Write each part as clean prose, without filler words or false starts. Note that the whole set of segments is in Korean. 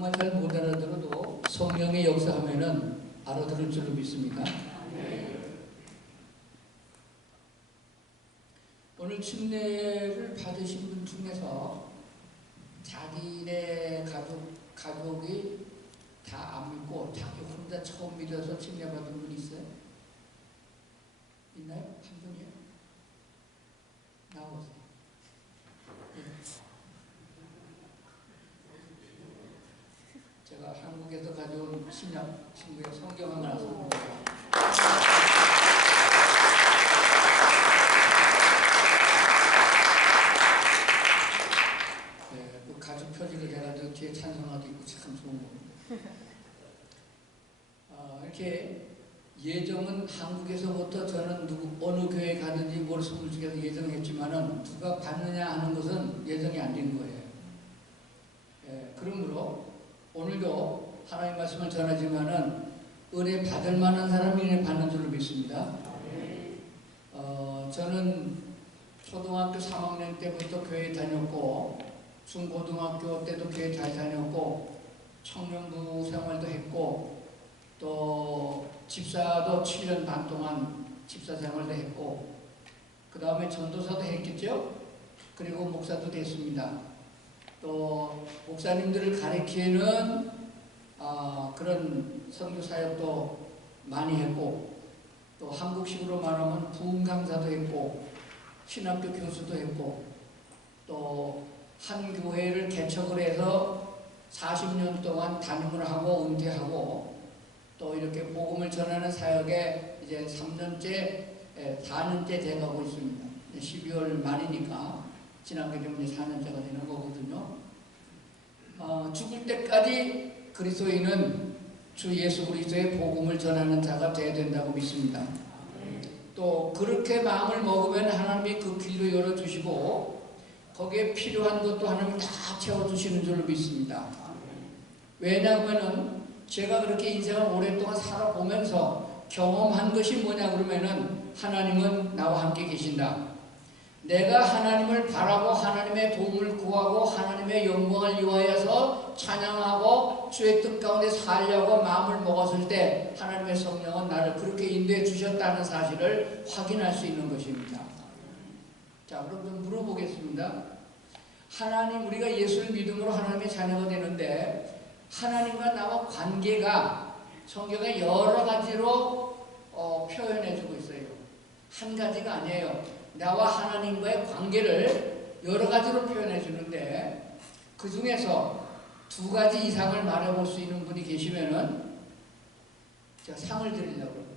한국말 잘 못 알아들어도 성령의 역사하면은 알아들을 줄로 믿습니다. 오늘 침례를 받으신 분 중에서 자기네 가족이 다 안 믿고 자기 혼자 처음 믿어서 침례받은 분 있어요? 있나요? 한 분이요? 나오세요. 네. 제가 한국에서 가져온 신약 친구의 성경 하나 씁니다. 네, 그 가죽 표지를 해가지고 뒤에 찬송화도 있고 참 좋은 겁니다. 이렇게 예정은 한국에서부터 저는 어느 교회 가든지 뭘 선물 주겠다 예정했지만은 누가 받느냐 하는 것은 예정이 안 된 거예요. 예, 그러므로 오늘도 하나님 말씀을 전하지만은 은혜 받을 만한 사람이 은혜 받는 줄로 믿습니다. 저는 초등학교 3학년 때부터 교회 다녔고 중고등학교 때도 교회 잘 다녔고 청년부 생활도 했고 또 집사도 7년 반 동안 집사 생활도 했고 그 다음에 전도사도 했겠죠. 그리고 목사도 됐습니다. 또 목사님들을 가리키는 그런 선교 사역도 많이 했고 또 한국식으로 말하면 부흥 강사도 했고 신학교 교수도 했고 또 한 교회를 개척을 해서 40년 동안 담임을 하고 은퇴하고 또 이렇게 복음을 전하는 사역에 이제 3년째, 4년째 돼가고 있습니다. 12월 말이니까 지난게 되면 이제 4년째가 되는 거거든요. 죽을 때까지 그리스도인은 주 예수 그리스도의 복음을 전하는 자가 되어야 된다고 믿습니다. 또 그렇게 마음을 먹으면 하나님이 그 길로 열어주시고 거기에 필요한 것도 하나님이 다 채워주시는 줄로 믿습니다. 왜냐하면은 제가 그렇게 인생을 오랫동안 살아보면서 경험한 것이 뭐냐 그러면은 하나님은 나와 함께 계신다. 내가 하나님을 바라고 하나님의 도움을 구하고 하나님의 영광을 위하여서 찬양하고 주의 뜻 가운데 살려고 마음을 먹었을 때 하나님의 성령은 나를 그렇게 인도해 주셨다는 사실을 확인할 수 있는 것입니다. 자, 그럼 좀 물어보겠습니다. 하나님, 우리가 예수를 믿음으로 하나님의 자녀가 되는데 하나님과 나와 관계가 성경에 여러 가지로 표현해주고 있어요. 한 가지가 아니에요. 나와 하나님과의 관계를 여러 가지로 표현해주는데 그 중에서 두 가지 이상을 말해볼 수 있는 분이 계시면은 제가 상을 드리려고요.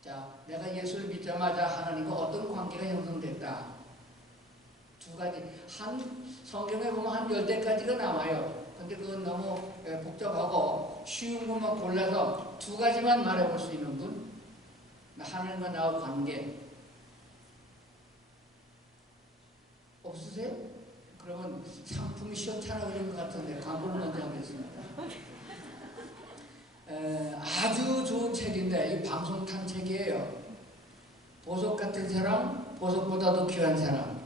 자, 내가 예수를 믿자마자 하나님과 어떤 관계가 형성됐다. 두 가지. 성경에 보면 한 10대까지가 나와요. 근데 그건 너무 복잡하고 쉬운 것만 골라서 두 가지만 말해볼 수 있는 분. 하나님과 나와 관계. 없으세요? 그러면 상품이 시원찮아 그런 것 같은데 광고를 먼저 하겠습니다. 아주 좋은 책인데 이 방송 탄 책이에요. 보석 같은 사람, 보석보다도 귀한 사람.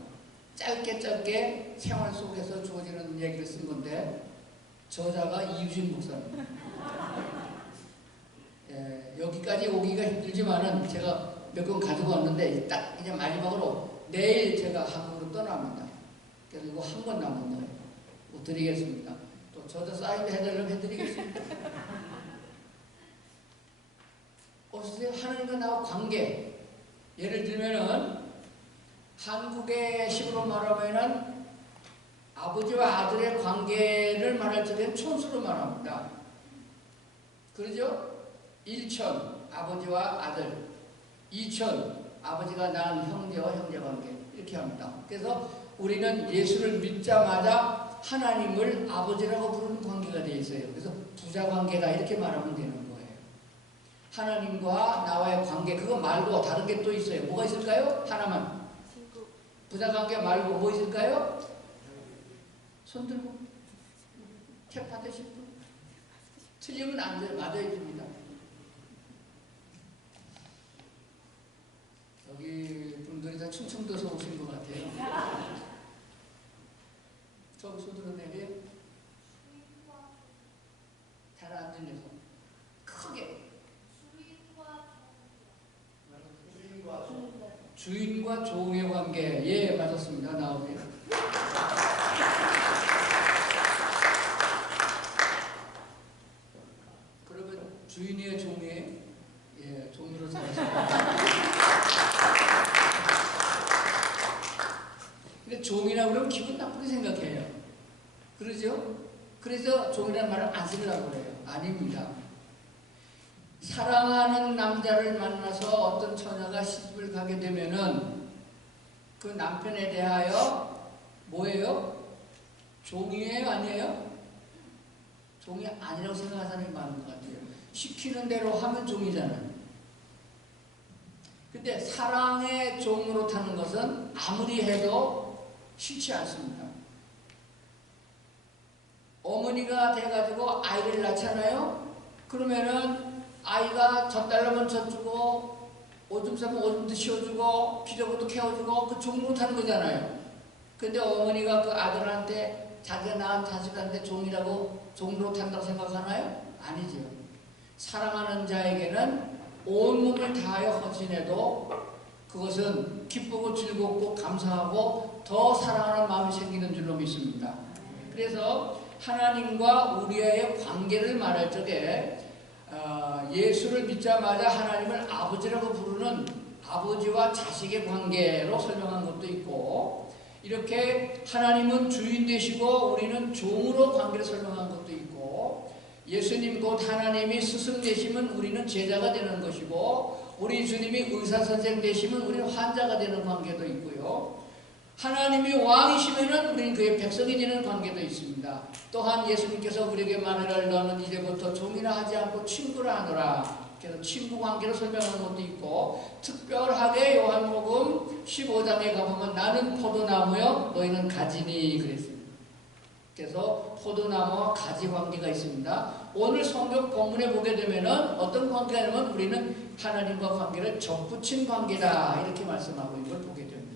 짧게 생활 속에서 주어지는 얘기를 쓴 건데 저자가 이유진 목사입니다. 여기까지 오기가 힘들지만은 제가 몇 권 가지고 왔는데 딱 이제 마지막으로 내일 제가 한국으로 떠납니다. 그래서 이거 한 권 남은 거예요. 이거 드리겠습니다. 또 저자 사인도 해달라면 해드리겠습니다. 없으세요? 하나님과 나와 관계. 예를 들면은 한국의 식으로 말하면은 아버지와 아들의 관계를 말할 적엔 촌수로 말합니다. 그러죠? 1촌 아버지와 아들, 2촌 아버지가 낳은 형제와 형제관계 이렇게 합니다. 그래서 우리는 예수를 믿자마자 하나님을 아버지라고 부르는 관계가 되어 있어요. 그래서 부자관계다 이렇게 말하면 되는 거예요. 하나님과 나와의 관계 그거 말고 다른 게 또 있어요. 뭐가 있을까요? 하나만. 부자관계 말고 뭐 있을까요? 손 들고 책 받으실 분? 틀리면 안 돼요. 맞아야 됩니다. 여기 분들이 다 충청도에서 오신 것 같아요. 저기 손 들어내게 주인과 종의 관계. 예, 맞았습니다. 나오세요. 그러면 주인이에요, 종이에요? 예, 종으로 살았습니다. 근데 종이라고 그러면 기분 나쁘게 생각해요. 그러죠? 그래서 종이라는 말을 안 쓰려고 그래요. 아닙니다. 사랑하는 남자를 만나서 어떤 처녀가 시집을 가게 되면은 그 남편에 대하여 뭐예요? 종이에요? 아니에요? 종이 아니라고 생각하는 사람이 많은 것 같아요. 시키는 대로 하면 종이잖아요. 근데 사랑의 종으로 타는 것은 아무리 해도 싫지 않습니다. 어머니가 돼가지고 아이를 낳잖아요. 그러면은 아이가 젖달라면 젖주고 오줌 싸면 오줌도 씌워주고 기저귀도 캐워주고 그 종으로 타는 거잖아요. 근데 어머니가 그 아들한테 자기가 낳은 자식한테 종이라고 종으로 탄다고 생각하나요? 아니죠. 사랑하는 자에게는 온몸을 다하여 헌신해도 그것은 기쁘고 즐겁고 감사하고 더 사랑하는 마음이 생기는 줄로 믿습니다. 그래서 하나님과 우리의 관계를 말할 적에 예수를 믿자마자 하나님을 아버지라고 부르는 아버지와 자식의 관계로 설명한 것도 있고, 이렇게 하나님은 주인 되시고 우리는 종으로 관계를 설명한 것도 있고, 예수님 곧 하나님이 스승 되시면 우리는 제자가 되는 것이고, 우리 주님이 의사선생 되시면 우리는 환자가 되는 관계도 있고요. 하나님이 왕이시면은 우리는 그의 백성이 되는 관계도 있습니다. 또한 예수님께서 우리에게 말하기를 너는 이제부터 종이라 하지 않고 친구라 하노라. 그래서 친구 관계로 설명하는 것도 있고, 특별하게 요한복음 15장에 가보면 나는 포도나무요 너희는 가지니 그랬습니다. 그래서 포도나무와 가지 관계가 있습니다. 오늘 성경 본문에 보게 되면은 어떤 관계냐면 우리는 하나님과 관계를 접붙인 관계다 이렇게 말씀하고 있는 걸 보게 됩니다.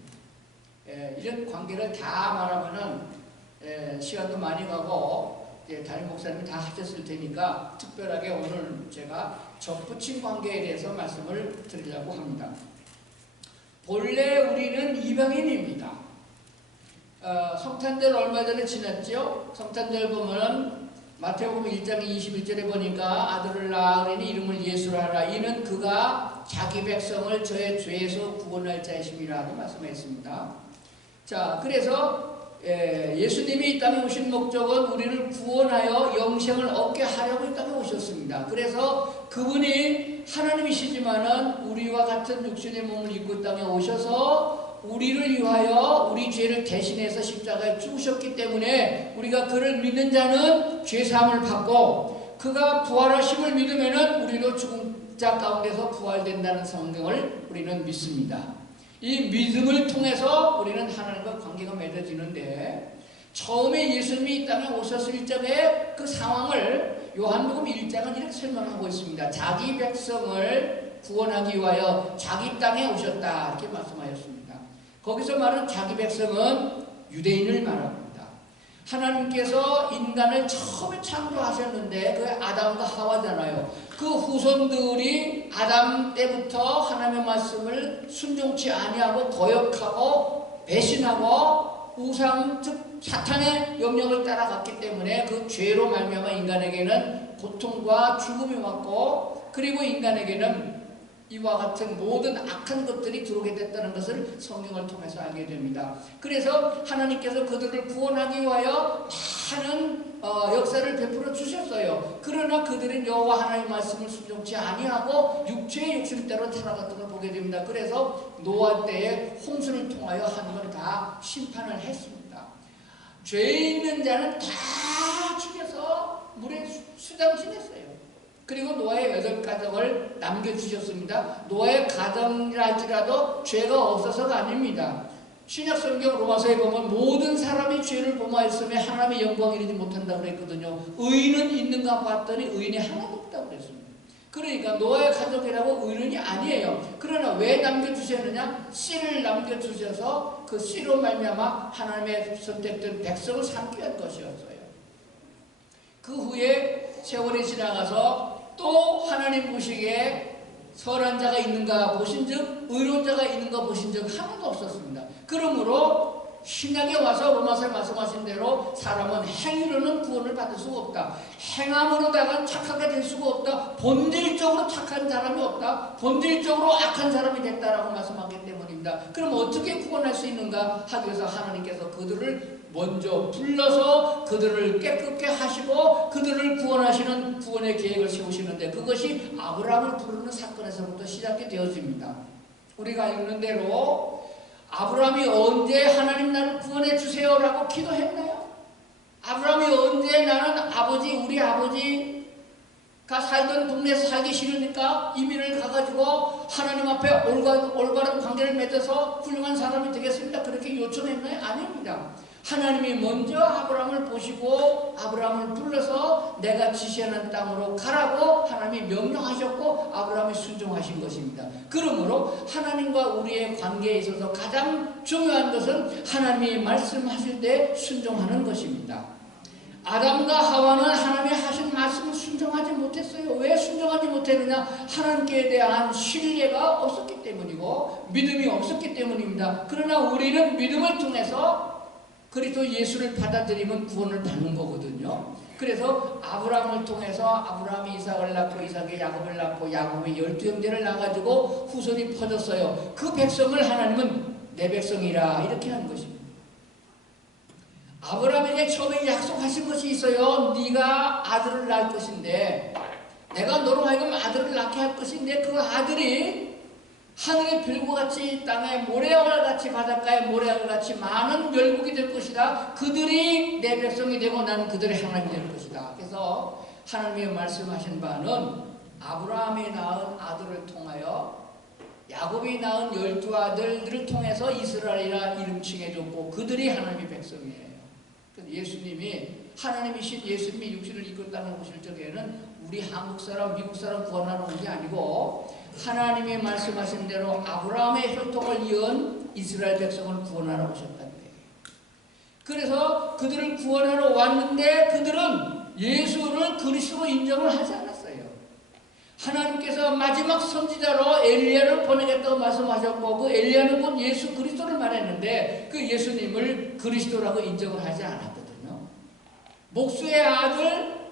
이런 관계를 다 말하면은 시간도 많이 가고 다른 목사님이 다 하셨을 테니까 특별하게 오늘 제가 접붙인 관계에 대해서 말씀을 드리려고 합니다. 본래 우리는 이방인입니다. 성탄절 얼마 전에 지났죠? 성탄절 보면 마태복음 1장 21절에 보니까 아들을 낳으리니 이름을 예수라 하라. 이는 그가 자기 백성을 저의 죄에서 구원할 자이심이라고 말씀했습니다. 자, 그래서 예수님이 이 땅에 오신 목적은 우리를 구원하여 영생을 얻게 하려고 이 땅에 오셨습니다. 그래서 그분이 하나님이시지만은 우리와 같은 육신의 몸을 입고 이 땅에 오셔서 우리를 위하여 우리 죄를 대신해서 십자가에 죽으셨기 때문에 우리가 그를 믿는 자는 죄사함을 받고 그가 부활하심을 믿으면은 우리도 죽은 자 가운데서 부활된다는 성경을 우리는 믿습니다. 이 믿음을 통해서 우리는 하나님과 관계가 맺어지는데, 처음에 예수님이 이 땅에 오셨을 적에 그 상황을 요한복음 1장은 이렇게 설명하고 있습니다. 자기 백성을 구원하기 위하여 자기 땅에 오셨다 이렇게 말씀하였습니다. 거기서 말하는 자기 백성은 유대인을 말합니다. 하나님께서 인간을 처음에 창조하셨는데 그게 아담과 하와잖아요. 그 후손들이 아담 때부터 하나님의 말씀을 순종치 아니하고 거역하고 배신하고 우상 즉 사탄의 영역을 따라갔기 때문에 그 죄로 말미암아 인간에게는 고통과 죽음이 왔고, 그리고 인간에게는 이와 같은 모든 악한 것들이 들어오게 됐다는 것을 성경을 통해서 알게 됩니다. 그래서 하나님께서 그들을 구원하기 위하여 많은 역사를 베풀어 주셨어요. 그러나 그들은 여호와 하나님의 말씀을 순종치 아니하고 육체의 욕심대로 살아갔던 걸 보게 됩니다. 그래서 노아 때에 홍수를 통하여 하나님은 다 심판을 했습니다. 죄 있는 자는 다 죽여서 물에 수장 지냈어요. 그리고 노아의 8가정을 남겨주셨습니다. 노아의 가정이라 할지라도 죄가 없어서가 아닙니다. 신약성경 로마서에 보면 모든 사람이 죄를 범하였으며 하나님의 영광을 이루지 못한다고 그랬거든요. 의인은 있는가 봤더니 의인이 하나도 없다고 그랬습니다. 그러니까 노아의 가족이라고 의인이 아니에요. 그러나 왜 남겨주셨느냐? 씨를 남겨주셔서 그 씨로 말미암아 하나님의 선택된 백성을 삼기 위한 것이었어요. 그 후에 세월이 지나가서 또 하나님 보시기에 선한 자가 있는가 보신즉 의로운 자가 있는가 보신즉 하나도 없었습니다. 그러므로 신약에 와서 로마서에 말씀하신 대로 사람은 행위로는 구원을 받을 수가 없다. 행함으로다가 착하게 될 수가 없다. 본질적으로 착한 사람이 없다. 본질적으로 악한 사람이 됐다라고 말씀하기 때문입니다. 그럼 어떻게 구원할 수 있는가 하기 위해서 하나님께서 그들을 먼저 불러서 그들을 깨끗게 하시고 그들을 구원하시는 구원의 계획을 세우시는데, 그것이 아브라함을 부르는 사건에서부터 시작이 되어집니다. 우리가 읽는 대로 아브라함이 언제 하나님 나를 구원해 주세요라고 기도했나요? 아브라함이 언제 나는 우리 아버지가 살던 동네에서 살기 싫으니까 이민을 가가지고 하나님 앞에 올바른 관계를 맺어서 훌륭한 사람이 되겠습니다, 그렇게 요청했나요? 아닙니다. 하나님이 먼저 아브라함을 보시고 아브라함을 불러서 내가 지시하는 땅으로 가라고 하나님이 명령하셨고 아브라함이 순종하신 것입니다. 그러므로 하나님과 우리의 관계에 있어서 가장 중요한 것은 하나님이 말씀하실 때 순종하는 것입니다. 아담과 하와는 하나님이 하신 말씀을 순종하지 못했어요. 왜 순종하지 못했느냐? 하나님께 대한 신뢰가 없었기 때문이고 믿음이 없었기 때문입니다. 그러나 우리는 믿음을 통해서 그리스도 예수를 받아들이면 구원을 받는 거거든요. 그래서 아브라함을 통해서 아브라함이 이삭을 낳고 이삭이 야곱을 낳고 야곱이 12형제를 낳아가지고 후손이 퍼졌어요. 그 백성을 하나님은 내 백성이라 이렇게 한 것입니다. 아브라함에게 처음에 약속하신 것이 있어요. 네가 아들을 낳을 것인데, 내가 너로 하여금 아들을 낳게 할 것인데 그 아들이 하늘의 별과 같이 땅의 모래알 같이 바닷가의 모래알 같이 많은 멸국이 될 것이다. 그들이 내 백성이 되고 나는 그들의 하나님이 될 것이다. 그래서 하나님이 말씀하신 바는 아브라함이 낳은 아들을 통하여 야곱이 낳은 12아들들을 통해서 이스라엘이라 이름 칭해줬고 그들이 하나님의 백성이에요. 그래서 예수님이 하나님이신 예수님이 육신을 입고 땅에 오실 적에는 우리 한국 사람, 미국 사람 구원하러 온 게 아니고 하나님이 말씀하신 대로 아브라함의 혈통을 이은 이스라엘 백성을 구원하러 오셨다는 거예요. 그래서 그들을 구원하러 왔는데 그들은 예수를 그리스도로 인정을 하지 않았어요. 하나님께서 마지막 선지자로 엘리야를 보내겠다고 말씀하셨고 그 엘리야는 곧 예수 그리스도를 말했는데 그 예수님을 그리스도라고 인정을 하지 않았거든요. 목수의 아들,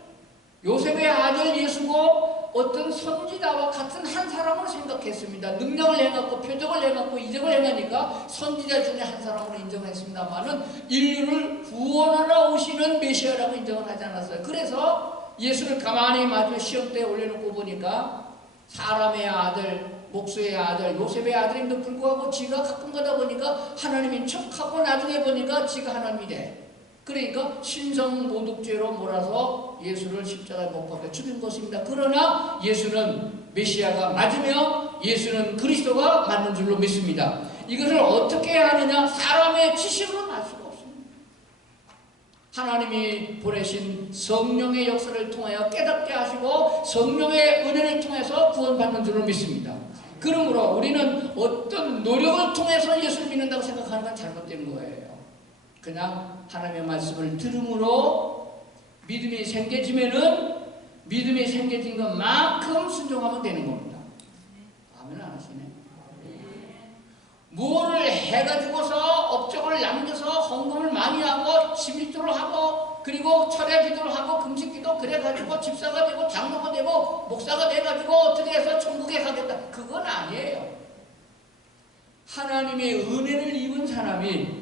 요셉의 아들 예수고 어떤 선지자와 같은 한 사람으로 생각했습니다. 능력을 행하고 표적을 행하고 이적을 행하니까 선지자 중에 한 사람으로 인정했습니다만은 인류를 구원하러 오시는 메시아라고 인정을 하지 않았어요. 그래서 예수를 가만히 마주 시험대에 올려놓고 보니까 사람의 아들, 목수의 아들, 요셉의 아들임에도 불구하고 지가 가끔 가다 보니까 하나님인 척하고 나중에 보니까 지가 하나님이 돼. 그러니까 신성모독죄로 몰아서 예수를 십자가에 못 박혀 죽인 것입니다. 그러나 예수는 메시아가 맞으며 예수는 그리스도가 맞는 줄로 믿습니다. 이것을 어떻게 하느냐? 사람의 지식으로는 알 수가 없습니다. 하나님이 보내신 성령의 역사를 통하여 깨닫게 하시고 성령의 은혜를 통해서 구원받는 줄로 믿습니다. 그러므로 우리는 어떤 노력을 통해서 예수를 믿는다고 생각하는 건 잘못된 거예요. 그냥 하나님의 말씀을 들음으로 믿음이 생겨지면은 믿음이 생겨진 것만큼 순종하면 되는 겁니다. 아멘 안 하시네. 뭐를 해가지고서 업적을 남겨서 헌금을 많이 하고 집일조를 하고 그리고 철야 기도를 하고 금식 기도 그래가지고 집사가 되고 장로가 되고 목사가 돼가지고 어떻게 해서 천국에 가겠다. 그건 아니에요. 하나님의 은혜를 입은 사람이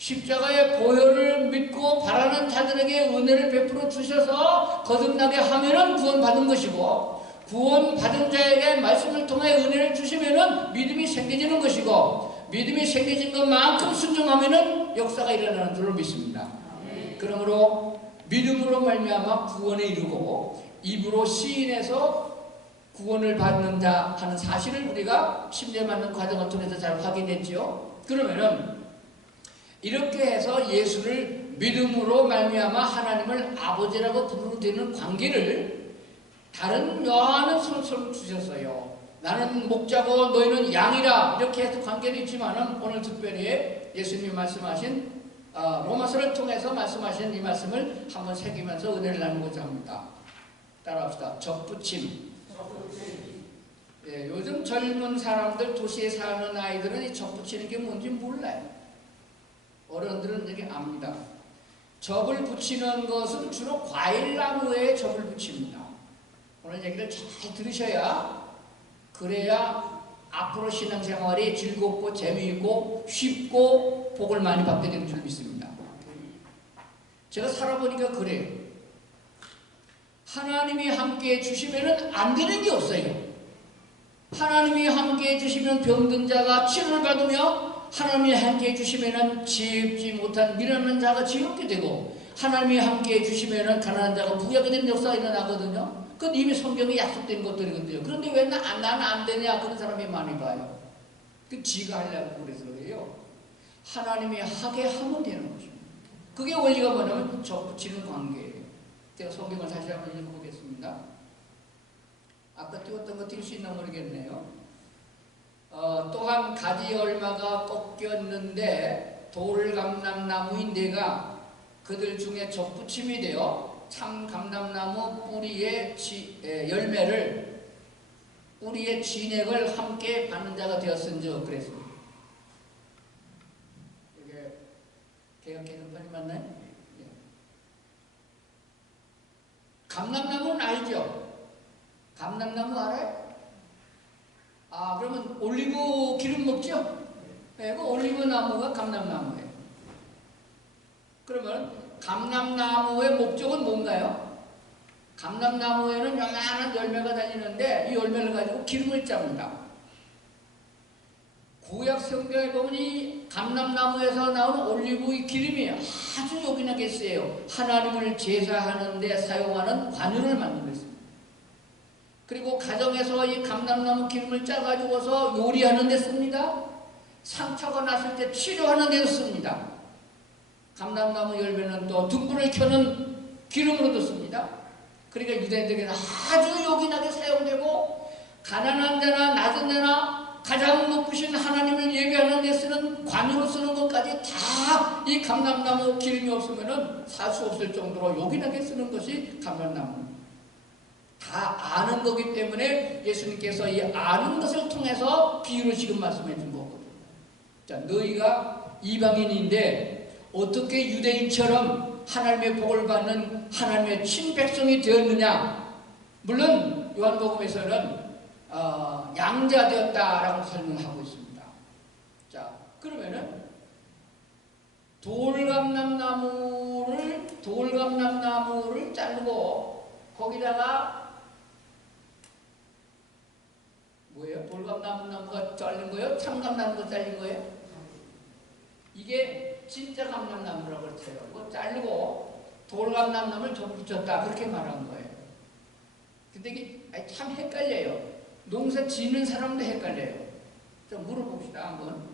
십자가의 보혈을 믿고 바라는 자들에게 은혜를 베풀어 주셔서 거듭나게 하면은 구원받은 것이고 구원받은 자에게 말씀을 통해 은혜를 주시면은 믿음이 생겨지는 것이고 믿음이 생겨진 것만큼 순종하면은 역사가 일어나는 줄로 믿습니다. 그러므로 믿음으로 말미암아 구원에 이르고 입으로 시인해서 구원을 받는 자 하는 사실을 우리가 침례 받는 과정을 통해서 잘 확인했지요. 그러면은 이렇게 해서 예수를 믿음으로 말미암아 하나님을 아버지라고 부르는 되는 관계를 다른 여하는 선처럼 주셨어요. 나는 목자고 너희는 양이라 이렇게 해서 관계도 있지만 오늘 특별히 예수님이 말씀하신 로마서를 통해서 말씀하신 이 말씀을 한번 새기면서 은혜를 나누고자 합니다. 따라합시다. 적부침. 예, 요즘 젊은 사람들, 도시에 사는 아이들은 이 접 붙이는 게 뭔지 몰라요. 어른들은 이렇게 압니다. 접을 붙이는 것은 주로 과일나무에 접을 붙입니다. 오늘 얘기를 잘 들으셔야, 그래야 앞으로 신앙생활이 즐겁고 재미있고 쉽고 복을 많이 받게 되는 줄 믿습니다. 제가 살아보니까 그래요. 하나님이 함께해 주시면 안 되는 게 없어요. 하나님이 함께해 주시면 병든 자가 치료를 받으며, 하나님이 함께해 주시면 지혜롭지 못한 미련한 자가 지혜롭게 되고, 하나님이 함께해 주시면 가난한 자가 부유하게 되는 역사가 일어나거든요. 그건 이미 성경에 약속된 것들이거든요. 그런데 왜 나는 안 되냐, 그런 사람이 많이 봐요. 그 지가 하려고 그래서 그래요. 하나님이 하게 하면 되는 것입니다. 그게 원리가 뭐냐면 접붙이는 관계예요. 제가 성경을 다시 한번 읽어보겠습니다. 아까 띄웠던 거 띄울 수 있나 모르겠네요. 또한 가지 열마가 꺾였는데 돌감람나무인 내가 그들 중에 접붙임이 되어 참 감람나무 뿌리의 열매를, 뿌리의 진액을 함께 받는 자가 되었은즉 그랬습니다. 이게 개혁개정판이 맞나요? 예. 감람나무는 알죠? 감람나무 알아요? 그러면 올리브 기름 먹죠? 네, 그 올리브 나무가 감람나무예요. 그러면 감람나무의 목적은 뭔가요? 감람나무에는 요만한 열매가 달리는데 이 열매를 가지고 기름을 짭니다. 구약 성경에 보면 이 감람나무에서 나오는 올리브의 기름이 아주 요긴하게 쓰여요. 하나님을 제사하는 데 사용하는 관유를 만들고 있습니다. 그리고 가정에서 이 감람나무 기름을 짜가지고서 요리하는 데 씁니다. 상처가 났을 때 치료하는 데도 씁니다. 감람나무 열매는 또 등불을 켜는 기름으로도 씁니다. 그러니까 유대인들에게는 아주 요긴하게 사용되고, 가난한 자나 낮은 자나 가장 높으신 하나님을 예배하는 데 쓰는 관으로 쓰는 것까지 다 이 감람나무 기름이 없으면 살 수 없을 정도로 요긴하게 쓰는 것이 감람나무. 다 아는 거기 때문에 예수님께서 이 아는 것을 통해서 비유로 지금 말씀해 준 거거든요. 자, 너희가 이방인인데 어떻게 유대인처럼 하나님의 복을 받는 하나님의 친백성이 되었느냐? 물론 요한복음에서는 양자 되었다라고 설명하고 있습니다. 자, 그러면은 돌감람나무를 자르고 거기다가 뭐예요? 돌감나무가 잘린 거예요? 참감나무가 잘린 거예요? 이게 진짜 감람나무라고 그랬어요. 그거 자르고 돌감람나무를 덧붙였다, 그렇게 말한 거예요. 근데 이게 참 헷갈려요. 농사 짓는 사람도 헷갈려요. 좀 물어봅시다 한번.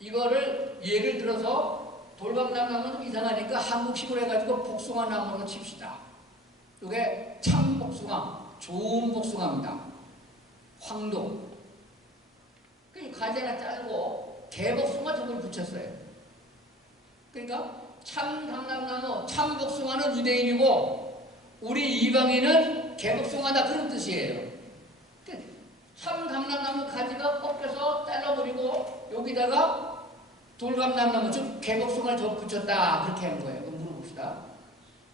이거를 예를 들어서 돌감람나무는 이상하니까 한국식으로 해가지고 복숭아나무로 칩시다. 이게 참 복숭아, 좋은 복숭아입니다. 황도. 그 가지 하나 자르고 개복숭아 저걸 붙였어요. 그러니까 참 감람나무, 참 복숭아는 유대인이고 우리 이방인은 개복숭아다, 그런 뜻이에요. 참 감람나무 가지가 꺾여서 잘라버리고 여기다가 돌감람나무, 즉 개복숭아를 덧붙였다, 그렇게 한 거예요. 그럼 물어봅시다.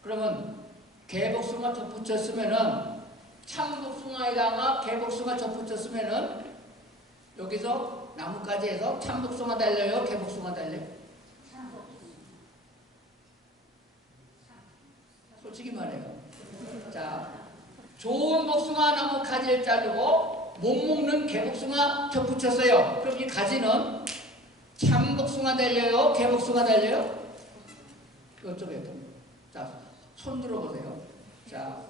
그러면 개복숭아 덧붙였으면은, 참복숭아에다가 개복숭아 덧붙였으면은 여기서 나뭇가지 해서 참복숭아 달려요? 개복숭아 달려요? 솔직히 말해요. 자, 좋은 복숭아 나무 가지를 자르고 못 먹는 개복숭아 덧붙였어요. 그럼 이 가지는 참복숭아 달려요? 개복숭아 달려요? 이쪽에. 자, 손 들어보세요. 자,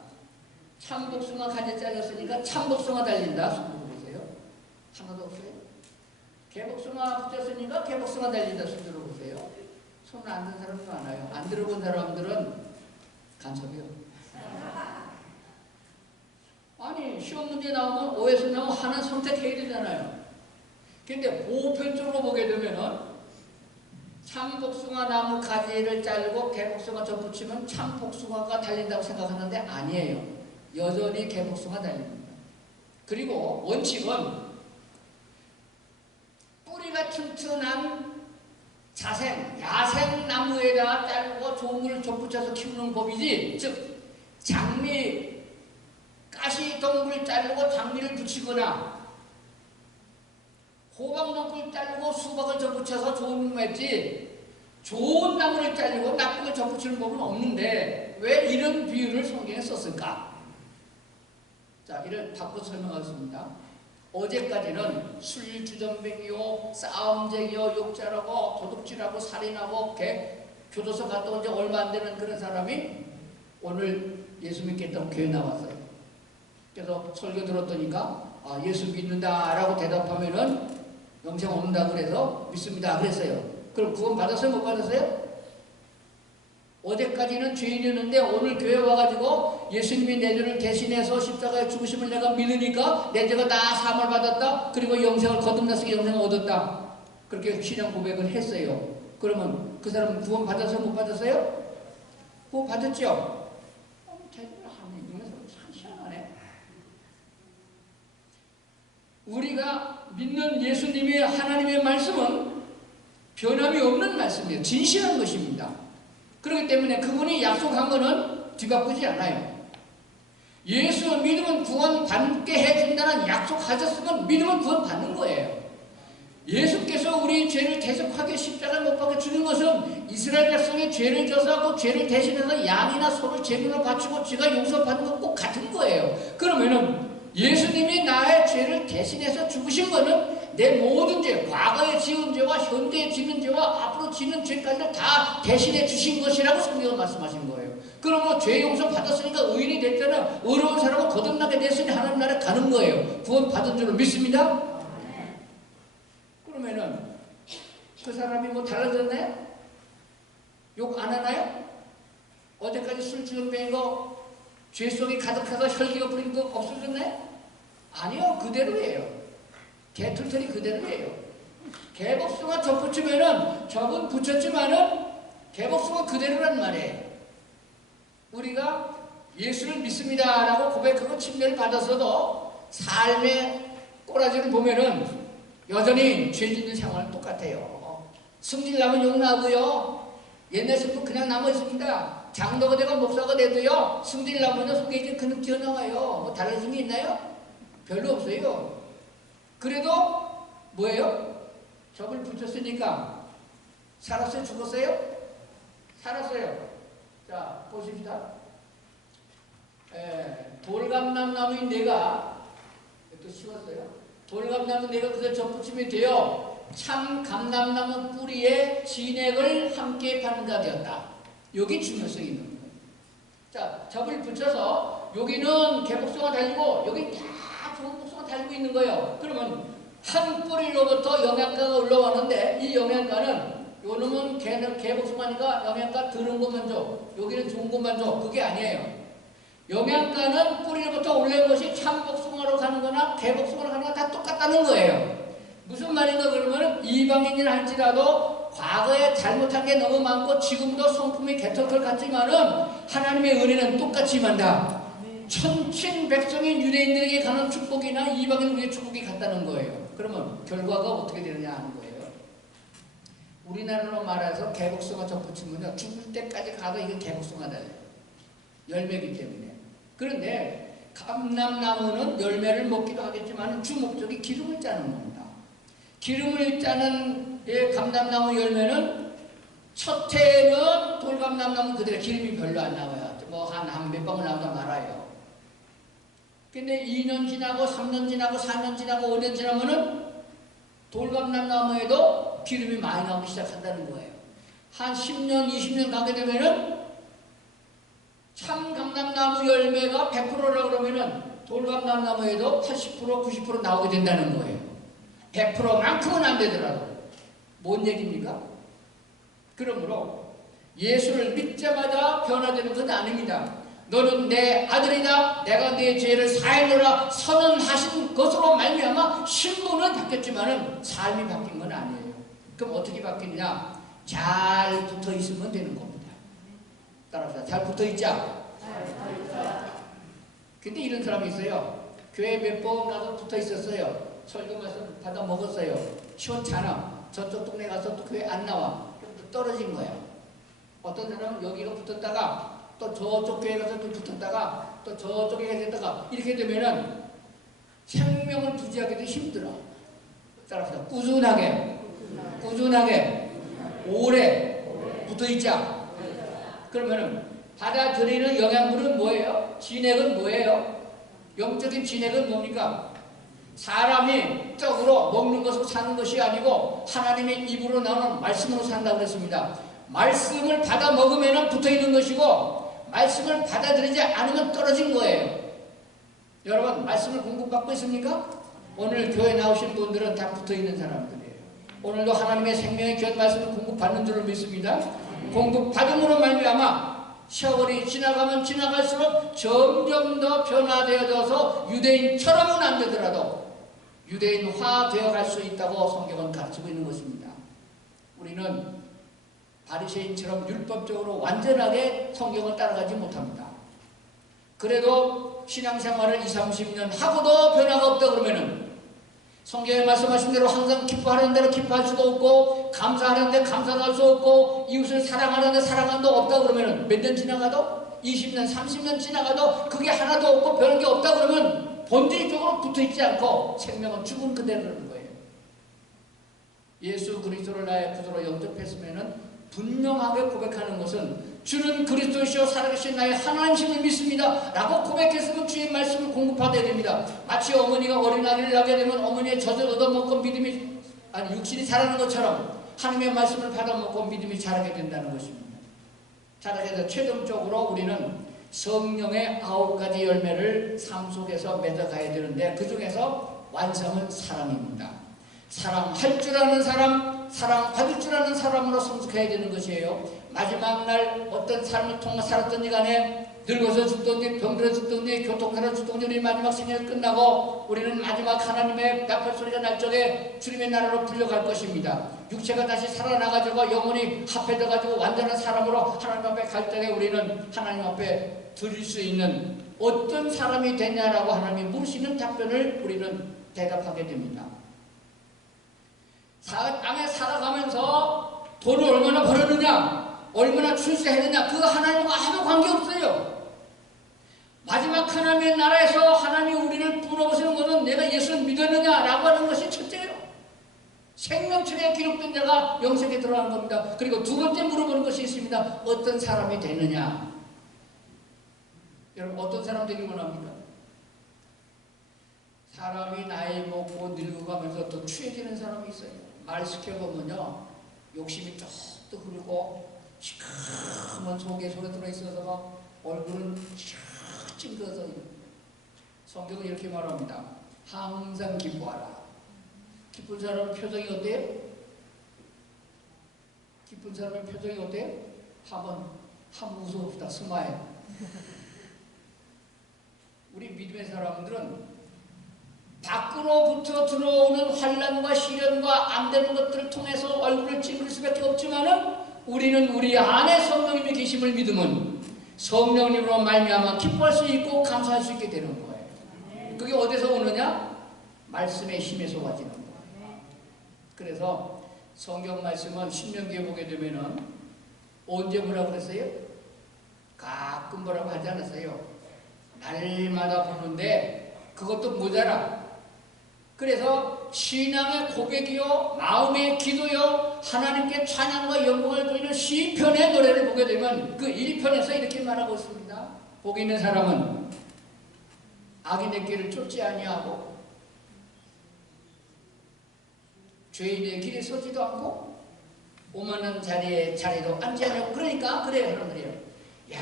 참복숭아 가지 잘렸으니까 참복숭아 달린다. 손 들어보세요. 하나도 없어요? 개복숭아 붙였으니까 개복숭아 달린다. 손 들어보세요. 손 안 든 사람이 많아요. 안 들어본 사람들은 간첩이요. 아니, 시험 문제 나오면 OS 나오면 하나 선택해야 되잖아요. 근데 보편적으로 보게 되면은 참복숭아 나무 가지를 자르고 개복숭아 덧붙이면 참복숭아가 달린다고 생각하는데 아니에요. 여전히 개복숭아 달립니다. 그리고 원칙은 뿌리가 튼튼한 야생 나무에다가 자르고 종을 접붙여서 키우는 법이지, 즉 장미, 가시덩굴 자르고 장미를 붙이거나 호박덩굴 자르고 수박을 접붙여서 좋은 맺지, 좋은 나무를 자르고 나쁜 걸 접붙이는 법은 없는데 왜 이런 비유를 성경에 썼을까? 자, 이를 바꿔 설명하겠습니다. 어제까지는 술주전뱅이요, 싸움쟁이요, 욕자라고, 도둑질하고, 살인하고, 교도소 갔다 온 지 얼마 안 되는 그런 사람이 오늘 예수 믿겠다고 교회 나왔어요. 그래서 설교 들었더니까 예수 믿는다라고 대답하면은 영생 얻는다 그래서 믿습니다 그랬어요. 그럼 구원 받았어요? 못 받았어요? 어제까지는 죄인이었는데 오늘 교회 와가지고 예수님이 내 죄를 대신해서 십자가에 죽으심을 내가 믿으니까 내 죄가 다 사함을 받았다. 그리고 영생을 거듭나서 영생을 얻었다. 그렇게 신앙 고백을 했어요. 그러면 그 사람은 구원 받았어요? 못 받았어요? 구원 받았죠? 제대로 하네. 이면서 참 희한하네. 우리가 믿는 예수님의 하나님의 말씀은 변함이 없는 말씀이에요. 진실한 것입니다. 그렇기 때문에 그분이 약속한 것은 뒤바꾸지 않아요. 예수 믿으면 구원 받게 해준다는 약속하셨으면 믿으면 구원 받는 거예요. 예수께서 우리 죄를 대속하게 십자가에 못 박혀 죽은 것은 이스라엘 백성이 죄를 져서 죄를 대신해서 양이나 소를 제물로 바치고 죄가 용서받는 것 꼭 같은 거예요. 그러면은 예수님이 나의 죄를 대신해서 죽으신 것은 내 모든 죄, 과거에 지은 죄와 현재에 지는 죄와 앞으로 지는 죄까지를 다 대신해 주신 것이라고 성경은 말씀하신 거예요. 그러면 죄 용서 받았으니까 의인이 됐잖아. 어려운 사람은 거듭나게 됐으니 하나님 나라에 가는 거예요. 구원 받은 줄로 믿습니다? 그러면은 그 사람이 뭐 달라졌나요? 욕 안 하나요? 어제까지 술 주정뱅인 거, 죄 속이 가득해서 혈기가 부린 거 없어졌나요? 아니요, 그대로예요. 개털털이 그대로예요. 개복숭아 접붙이면은 접은 붙였지만은 개복숭아 그대로란 말이에요. 우리가 예수를 믿습니다라고 고백하고 침례를 받아서도 삶의 꼬라지를 보면은 여전히 죄 짓는 생활은 똑같아요. 승질나면 욕나고요. 옛날 신분 그냥 남아있습니다. 장로가 되고 목사가 돼도요, 승질나면 속에 이제 그냥 튀어나와요. 뭐 달라진 게 있나요? 별로 없어요. 그래도 뭐예요? 접을 붙였으니까 살았어요? 죽었어요? 살았어요. 자, 보십시다. 돌감람나무인 내가, 또 씌웠어요. 돌감나무 내가 그걸 접붙이면 돼요. 참 감람나무 뿌리에 진액을 함께 파는 자 되었다. 여기 중요성이 있는 거예요. 자, 접을 붙여서 여기는 개복숭아 달리고 여기 다 좋은 복숭아 달리고 있는 거예요. 그러면 한 뿌리로부터 영양가가 올라왔는데 이 영양가는 요놈은 개복숭아니까 영양가 드는 것만 줘. 여기는 좋은 것만 줘. 그게 아니에요. 영양가는 뿌리로부터 올라온 것이 참복숭아로 가는 거나 개복숭아로 가는 거나 다 똑같다는 거예요. 무슨 말인가 그러면 이방인이라 할지라도 과거에 잘못한 게 너무 많고 지금도 성품이 개털털 같지만은 하나님의 은혜는 똑같이 임한다. 천친 백성인 유대인들에게 가는 축복이나 이방인 우리의 축복이 같다는 거예요. 그러면 결과가 어떻게 되느냐 하는 거예요. 우리나라로 말해서 개복숭아 접붙이면요, 죽을 때까지 가도 이건 개복숭아다. 열매이기 때문에. 그런데 감람나무는 열매를 먹기도 하겠지만 주 목적이 기름을 짜는 겁니다. 기름을 짜는 감람나무 열매는 첫 해에는 돌감람나무 그대로 기름이 별로 안 나와요. 뭐 한 몇 방울 나오다 말아요. 근데 2년 지나고 3년 지나고 4년 지나고 5년 지나면은 돌감람나무에도 기름이 많이 나오기 시작한다는 거예요. 한 10년, 20년 가게 되면은 참 감람나무 열매가 100%라고 그러면은 돌감람나무에도 80%, 90% 나오게 된다는 거예요. 100%만큼은 안 되더라도. 뭔 얘기입니까? 그러므로 예수를 믿자마자 변화되는 건 아닙니다. 너는 내 아들이다. 내가 네 죄를 사하노라 선언하신 것으로 말미암아 신분은 바뀌었지만은 삶이 바뀐 건 아니에요. 그럼 어떻게 바뀌느냐? 잘 붙어 있으면 되는 겁니다. 따라합시다. 잘 붙어 있자. 근데 이런 사람이 있어요. 교회 몇 번 가서 붙어 있었어요. 설교 말씀 받아 먹었어요. 시원찮아. 저쪽 동네 가서 또 교회 안 나와. 떨어진 거야. 어떤 사람은 여기가 붙었다가 또 저쪽 교회 가서 또 붙었다가 또 저쪽에 갔다가 이렇게 되면은 생명을 유지하기도 힘들어. 따라서 꾸준하게 오래 붙어있자. 그러면은 받아들이는 영양분은 뭐예요? 진액은 뭐예요? 영적인 진액은 뭡니까? 사람이 떡으로 먹는 것으로 사는 것이 아니고 하나님의 입으로 나오는 말씀으로 산다고 그랬습니다. 말씀을 받아 먹으면 붙어있는 것이고 말씀을 받아들이지 않으면 떨어진 거예요. 여러분 말씀을 공급받고 있습니까? 오늘 교회 나오신 분들은 다 붙어있는 사람들이에요. 오늘도 하나님의 생명의 귀한 말씀을 공급받는 줄로 믿습니다. 공급받음으로 말미암아 세월이 지나가면 지나갈수록 점점 더 변화되어져서 유대인처럼은 안 되더라도 유대인화 되어갈 수 있다고 성경은 가르치고 있는 것입니다. 우리는 바리새인처럼 율법적으로 완전하게 성경을 따라가지 못합니다. 그래도 신앙생활을 20, 30년 하고도 변화가 없다 그러면은 성경에 말씀하신 대로 항상 기뻐하는 대로 기뻐할 수도 없고 감사하는데 감사도 할 수 없고 이웃을 사랑하는데 사랑함도 없다 그러면 몇 년 지나가도 20년 30년 지나가도 그게 하나도 없고 변한 게 없다 그러면 본질적으로 붙어있지 않고 생명은 죽은 그대로라는 거예요. 예수 그리스도를 나의 구주로 영접했으면 분명하게 고백하는 것은 주는 그리스도이시오 살아계신 나의 하나님심을 믿습니다 라고 고백했으면 주의 말씀을 공급받아야 됩니다. 마치 어머니가 어린아이를 낳게 되면 어머니의 젖을 얻어먹고 믿음이 육신이 자라는 것처럼 하나님의 말씀을 받아먹고 믿음이 자라게 된다는 것입니다. 자라게 돼서 최종적으로 우리는 성령의 9가지 열매를 삶 속에서 맺어가야 되는데 그 중에서 완성은 사랑입니다. 사랑할 줄 아는 사람, 사랑받을 줄 아는 사람으로 성숙해야 되는 것이에요. 마지막 날 어떤 삶을 통해 살았든지 간에 늙어서 죽든지 병들어 죽든지 교통사로 죽든지 우리 마지막 생애가 끝나고 우리는 마지막 하나님의 나팔 소리가 날 적에 주님의 나라로 불려갈 것입니다. 육체가 다시 살아나가지고 영혼이 합해져가지고 완전한 사람으로 하나님 앞에 갈 때에 우리는 하나님 앞에 드릴 수 있는 어떤 사람이 되냐라고 하나님이 물으시는 답변을 우리는 대답하게 됩니다. 땅에 살아가면서 돈을 얼마나 벌었느냐, 얼마나 출세했느냐, 그거 하나님과 아무 관계없어요. 마지막 하나님의 나라에서 하나님이 우리를 물어보시는 것은 내가 예수를 믿었느냐라고 하는 것이 첫째예요. 생명책에 기록된 자가 영생에 들어가는 겁니다. 그리고 두 번째 물어보는 것이 있습니다. 어떤 사람이 되느냐. 여러분 어떤 사람 되길 원합니까? 사람이 나이 먹고 늙어가면서 더 취해지는 사람이 있어요. 말 시켜보면요 욕심이 쭉 흐르고 시커먼 속에 들어있어서 막 얼굴은 찡그러져. 성경은 이렇게 말합니다. 항상 기뻐하라. 기쁜 사람의 표정이 어때요? 기쁜 사람의 표정이 어때요? 한번 웃어봅시다. 스마일. 우리 믿음의 사람들은 밖으로부터 들어오는 환난과 시련과 안 되는 것들을 통해서 얼굴을 찡그릴 수밖에 없지만은 우리는 우리 안에 성령님의 계심을 믿으면 성령님으로 말미암아 기뻐할 수 있고 감사할 수 있게 되는 거예요. 그게 어디서 오느냐? 말씀의 힘에서 와지는 거예요. 그래서 성경 말씀은 신명기에 보게 되면은 언제 뭐라고 그랬어요? 가끔 뭐라고 하지 않았어요? 날마다 보는데 그것도 모자라. 그래서 신앙의 고백이요 마음의 기도요 하나님께 찬양과 영광을 드리는 시편의 노래를 보게 되면 그 1편에서 이렇게 말하고 있습니다. 복 있는 사람은 악인의 길을 쫓지 아니하고 죄인의 길에 서지도 않고 오만한 자리에도 앉지 않냐고. 그러니까 그래요 사람들이요. 야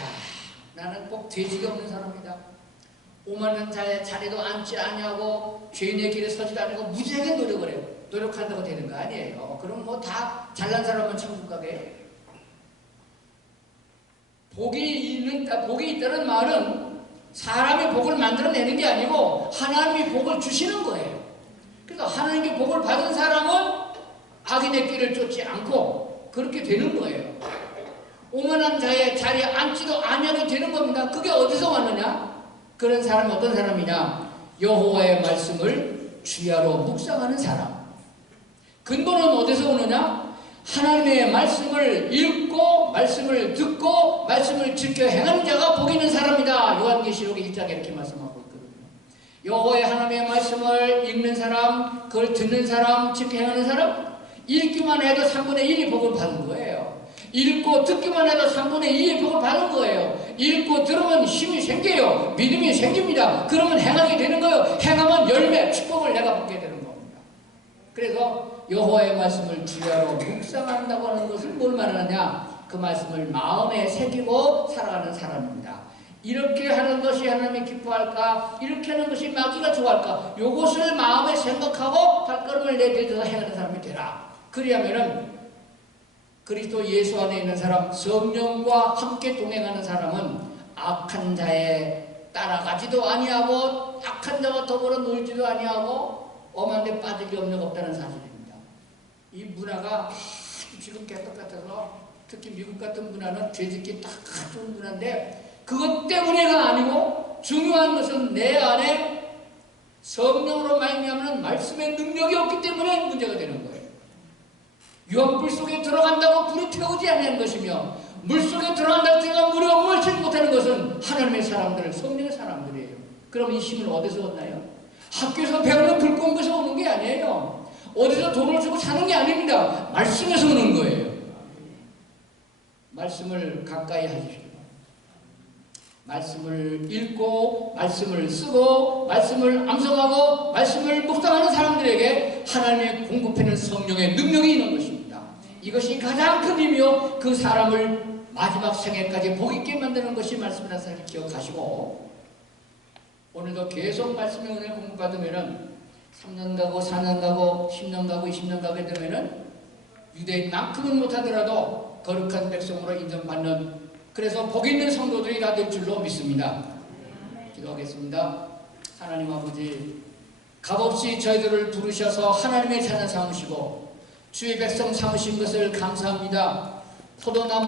나는 꼭 돼지가 없는 사람이다. 오만한 자리도 앉지 아니하고 죄인의 길에 서지도 않고 무지하게 노력을 해요. 노력한다고 되는 거 아니에요. 그럼 뭐 다 잘난 사람은 천국 가게. 복이 있다는 말은 사람이 복을 만들어내는 게 아니고 하나님이 복을 주시는 거예요. 그래서 하나님께 복을 받은 사람은 악인의 길을 쫓지 않고 그렇게 되는 거예요. 오만한 자의 자리에 앉지도 아니하게 되는 겁니다. 그게 어디서 왔느냐? 그런 사람이 어떤 사람이냐? 여호와의 말씀을 주야로 묵상하는 사람. 근본은 어디서 오느냐? 하나님의 말씀을 읽고 말씀을 듣고 말씀을 지켜 행하는 자가 복이 있는 사람이다. 요한계시록 1장에 이렇게 말씀하고 있거든요. 여호와의 하나님의 말씀을 읽는 사람, 그걸 듣는 사람, 지켜 행하는 사람, 읽기만 해도 3분의 1이 복을 받는 거예요. 읽고 듣기만 해도 3분의 2의 복을 받는 거예요. 읽고 들으면 힘이 생겨요. 믿음이 생깁니다. 그러면 행하게 되는 거예요. 행하면 열매, 축복을 내가 받게 되는 겁니다. 그래서 여호와의 말씀을 주야로 묵상한다고 하는 것을 뭘 말하느냐? 그 말씀을 마음에 새기고 살아가는 사람입니다. 이렇게 하는 것이 하나님이 기뻐할까? 이렇게 하는 것이 마귀가 좋아할까? 이것을 마음에 생각하고 발걸음을 내딛어서 행하는 사람이 되라. 그리하면은 그리스도 예수 안에 있는 사람, 성령과 함께 동행하는 사람은 악한 자에 따라가지도 아니하고 악한 자와 더불어 놀지도 아니하고 엄한 데 빠질 게 없다는 사실입니다. 이 문화가 지금 개떡 같아서 특히 미국 같은 문화는 죄짓기 딱 좋은 문화인데 그것 때문에가 아니고 중요한 것은 내 안에 성령으로 말미암는 말씀의 능력이 없기 때문에 문제가 되는 거예요. 유황불 속에 들어간다고 불이 태우지 않는 것이며 물속에 들어간다고 제가 물에 멈추지 못하는 것은 하나님의 사람들, 성령의 사람들이에요. 그럼 이 힘을 어디서 얻나요? 학교에서 배우는 글공부에서 오는 게 아니에요. 어디서 돈을 주고 사는 게 아닙니다. 말씀에서 오는 거예요. 말씀을 가까이 하십시오. 말씀을 읽고 말씀을 쓰고 말씀을 암송하고 말씀을 묵상하는 사람들에게 하나님의 공급하는 성령의 능력이 있는 것입니다. 이것이 가장 큰 힘이요 그 사람을 마지막 생애까지 복 있게 만드는 것이 말씀이라는 사실을 기억하시고 오늘도 계속 말씀의 은혜 공급받으면은 3년 가고 4년 가고 10년 가고 20년 가게 되면은 유대인만큼은 못하더라도 거룩한 백성으로 인정받는 그래서 복 있는 성도들이 다 될 줄로 믿습니다. 기도하겠습니다. 하나님 아버지 값없이 저희들을 부르셔서 하나님의 자녀 삼으시고 주의 백성 삼으신 것을 감사합니다. 포도나무